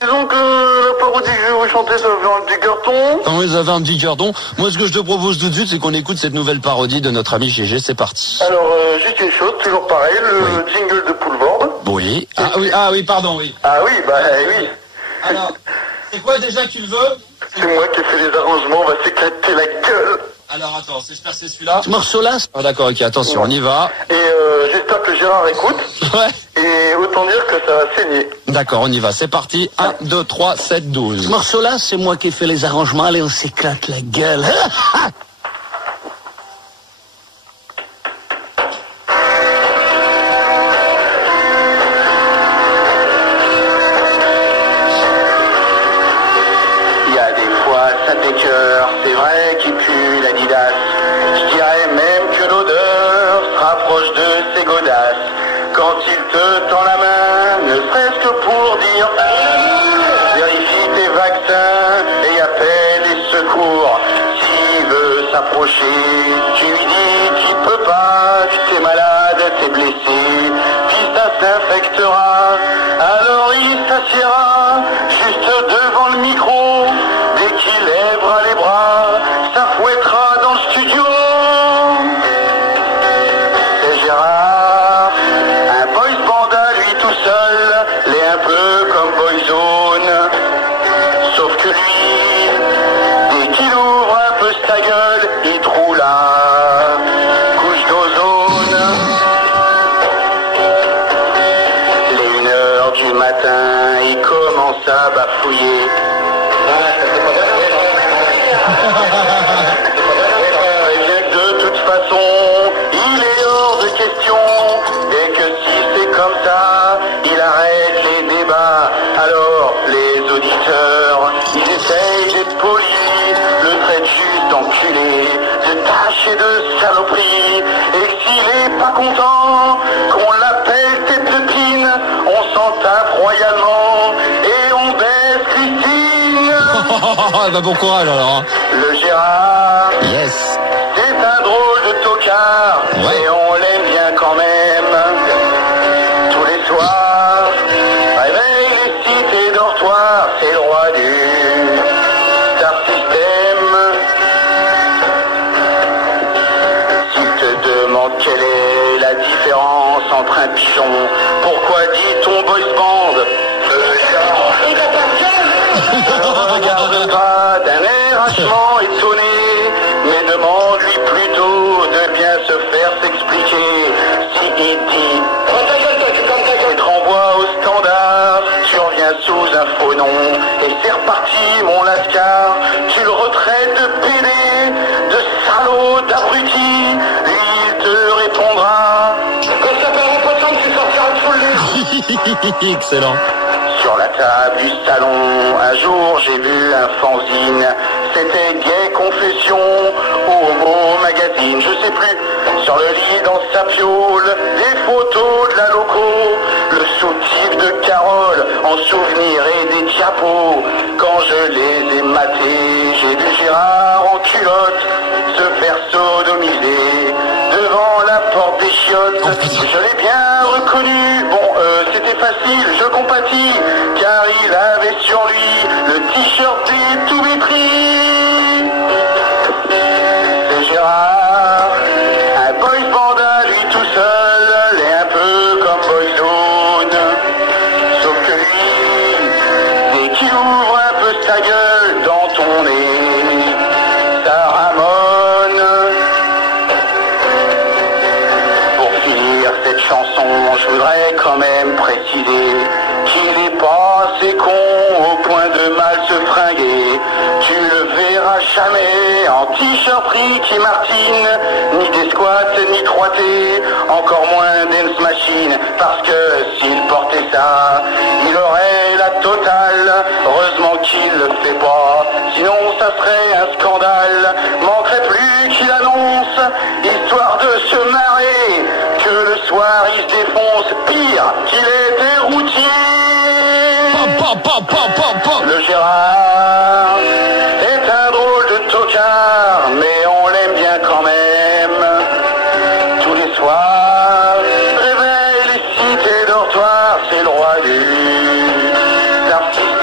Disons que la parodie que je vais vous chanter, ça va faire un petit carton. Ah oui, ça fait un petit carton. Moi, ce que je te propose tout de suite, c'est qu'on écoute cette nouvelle parodie de notre ami GG. C'est parti. Alors, juste une chose, toujours pareil, le jingle de Poulvord. Oui. Pardon, oui. Ah oui, oui. Alors, c'est quoi déjà que tu le veux? C'est moi qui ai fait les arrangements, on va s'éclater la gueule. Alors attends, j'espère que c'est celui-là. Ce morceau-là. Ah, d'accord, ok, attention, on y va. Et j'espère que Gérard écoute. Ouais. Et autant dire que ça va saigner. D'accord, on y va, c'est parti. 1, 2, 3, 7, 12. Ce morceau-là, c'est moi qui ai fait les arrangements. Allez, on s'éclate la gueule. Il y a des fois, ça t'écœure, c'est vrai qu'il pue l'Adidas. Je dirais même que l'odeur se rapproche de ses godasses. Quand il te tend la main, ne serait-ce que pour dire vérifie tes vaccins et appelle les secours. S'il veut s'approcher, tu lui dis qu'il peut pas, que t'es malade, t'es blessé, puis ça s'infectera. Alors il s'assiera juste devant le micro. Dès qu'il lèvera les bras, ça fouettera dans le studio. C'est Gérard, un boys band à lui tout seul, l'est un peu comme Boyzone. Sauf que lui, dès qu'il ouvre un peu sa gueule, il trouve la couche d'ozone. Les 1h du matin, il commence à bafouiller. Et bien que de toute façon, il est hors de question, et que si c'est comme ça, il arrête les débats. Alors les auditeurs, ils essayent d'être polis, le traitent juste d'enculé, de tâche et de saloperie. Et s'il est pas content, qu'on l'appelle tête de pine, on s'en tape royalement et on baisse Christine. Bah bon courage alors. Le Gérard, Yes. c'est un drôle de tocard, Ouais. et on l'aime bien quand même. Tous les soirs, réveille les cités dortoirs, c'est le roi du star system. S'il te demande quelle est la différence entre un pigeon, pourquoi dit-on boys band? Le Gérard, ne regarde pas d'un air hachement étonné, mais demande-lui plutôt de bien se faire s'expliquer. Si il dit et te renvoie au standard, tu reviens sous un faux nom, et c'est reparti mon lascar. Tu le retraites de pédé, de salaud, d'abruti, lui il te répondra que ça fait un poisson que tu sortiras de foule. Excellent. Sur la table du salon, un jour j'ai vu un fanzine. C'était Gay Confession ou Homo Magazine, je sais plus. Sur le lit dans sa piole, des photos de la loco, le soutif de Carole en souvenir et des diapos. Quand je les ai matés, j'ai vu Gérard en culotte se faire sodomiser devant la porte des chiottes. Je l'ai bien reconnu, bon c'était facile, je compatis, car il avait sur lui le t-shirt des tout mépris. C'est Gérard, un boys band à lui tout seul, l'est un peu comme Boyzone. Sauf que lui, dès qu'il ouvre un peu sa gueule dans ton nez, ça ramonne. Pour finir cette chanson, je voudrais quand même préciser qu'il n'est pas assez con au point de mal se fringuer. Tu le verras jamais en t-shirt Ricky Martin, ni des squats, ni 3T, encore moins Dance Machine, parce que s'il portait ça, il aurait la totale. Heureusement qu'il le fait pas, sinon ça serait un scandale. Manquerait plus qu'il annonce, histoire de se marrer, que le soir il se défonce pire qu'il était routier. Le Gérard est un drôle de tocard, mais on l'aime bien quand même. Tous les soirs, réveille les cités dortoirs, c'est le roi du star system.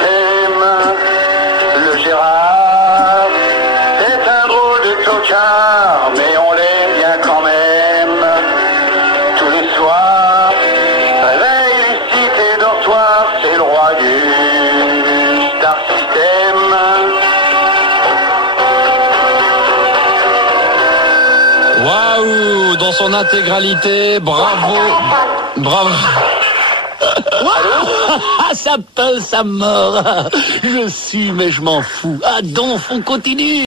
son intégralité. Bravo. Bravo. Ça pèse, ça mord. Je suis, mais je m'en fous. Ah donc, on continue.